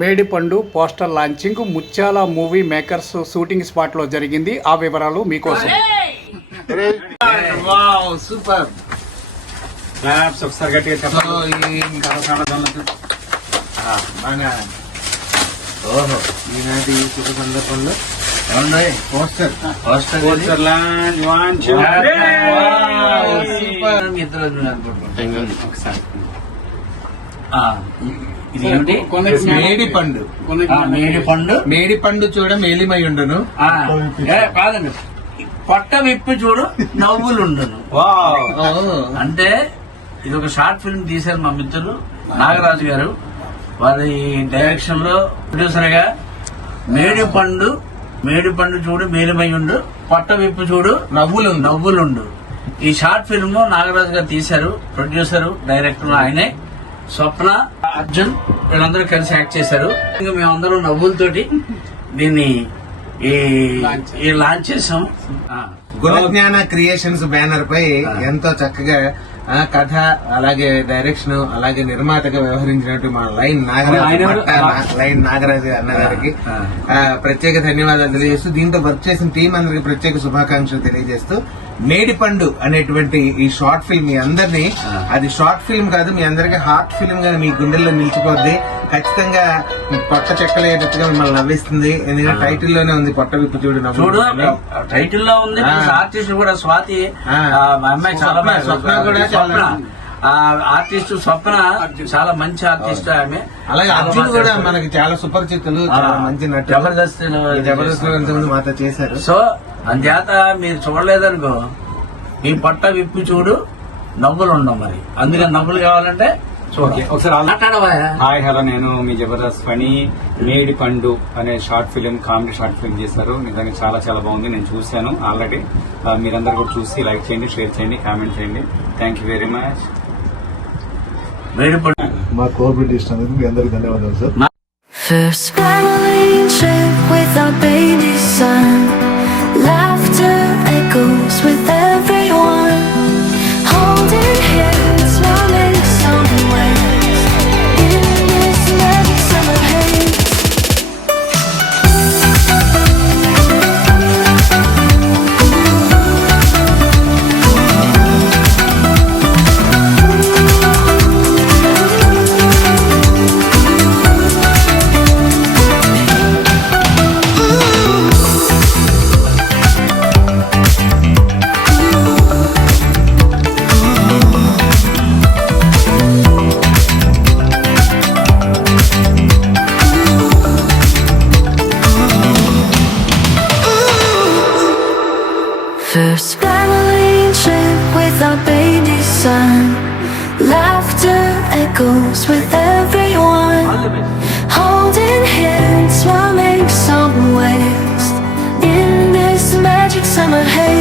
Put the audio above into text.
మేడిపండు poster launching ముత్యాల movie makers shooting spot లో జరిగింది. ఆ వివరాలు మీకోసం. సూపర్ ఒకసారి గట్టిగా ఓహో ఈనాటి శుభ సందర్భంలో పోస్టర్ ఇదేమిటి? మేడిపండు చూడ మేలిమై ఉండును. కాదండి, పొట్ట విప్పి చూడు నవ్వులుండును. అంటే ఇది ఒక షార్ట్ ఫిల్మ్ తీశారు మా మిత్రులు నాగరాజు గారు. వారి డైరెక్షన్ లో ప్రొడ్యూసర్ గా మేడిపండు చూడు మేలిమై ఉండు, పొట్ట విప్పి చూడు నవ్వులుండు. ఈ షార్ట్ ఫిల్మ్ నాగరాజు గారు తీశారు. ప్రొడ్యూసర్ డైరెక్టర్ ఆయనే. స్వప్న, అర్జున్ వీళ్ళందరూ కలిసి యాక్ట్ చేశారు. ఇంకా మేమందరం నవ్వులతోటి దీన్ని లాంచ్ చేసాం. గుణజ్ఞాన క్రియేషన్స్ బ్యానర్ పై ఎంతో చక్కగా కథ, అలాగే డైరెక్షన్, అలాగే నిర్మాతగా వ్యవహరించినట్టు మా లైన్ నాగరాజు అన్నగారికి ప్రత్యేక ధన్యవాదాలు తెలియజేస్తూ, దీంతో వర్క్ చేసిన టీం అందరికి ప్రత్యేక శుభాకాంక్షలు తెలియజేస్తూ, మేడిపండు అనేటువంటి ఈ షార్ట్ ఫిల్మ్ మీ అందరినీ, అది షార్ట్ ఫిల్మ్ కాదు, మీ అందరికి హార్ట్ ఫిల్మ్ గా మీ గుండెల్లో నిలిచిపోద్ది. ఖచ్చితంగా పొట్ట చెక్కలేటట్టుగా మిమ్మల్ని నవ్విస్తుంది. ఎందుకంటే టైటిల్ లోనే ఉంది పొట్ట విప్పు చూడు చూడు, టైటిల్ లో ఉంది. ఆర్టిస్ట్ కూడా స్వాతి, అమ్మాయి చాలా స్వప్న కూడా ఆర్టిస్ట్ స్వప్న చాలా మంచి ఆర్టిస్ట్ ఆమె. అలాగే అర్జున్ కూడా మనకి చాలా సుపరిచితులు, చాలా మంచి నటుడు. జబర్దస్త్ లో మాతో చేశారు. సో అంచేత మీరు చూడలేదనుకో, ఈ పొట్ట విప్పి చూడు నవ్వులు ఉండవు. మరి అందుకని నవ్వులు కావాలంటే ఒకసారి హాయ్ హలో, నేను మీ జబర్దస్త్ ఫణి. మేడిపండు అనే short film, comedy short film చేశారు. నిజంగా చాలా చాలా బాగుంది. నేను చూశాను ఆల్రెడీ. మీరందరూ కూడా చూసి లైక్ చేయండి, షేర్ చేయండి, కామెంట్ చేయండి. Thank you very much. మేడిపండు మా కోఆపరేట్ ఇచ్చినందుకు మీ అందరికి ధన్యవాదాలు sir. First family trip with our baby son. Laughter echoes with everyone. Holding hands while making some waves in this magic summer haze. First family trip with our baby son. Laughter echoes with everyone. Holding hands while making some waves in this magic summer haze.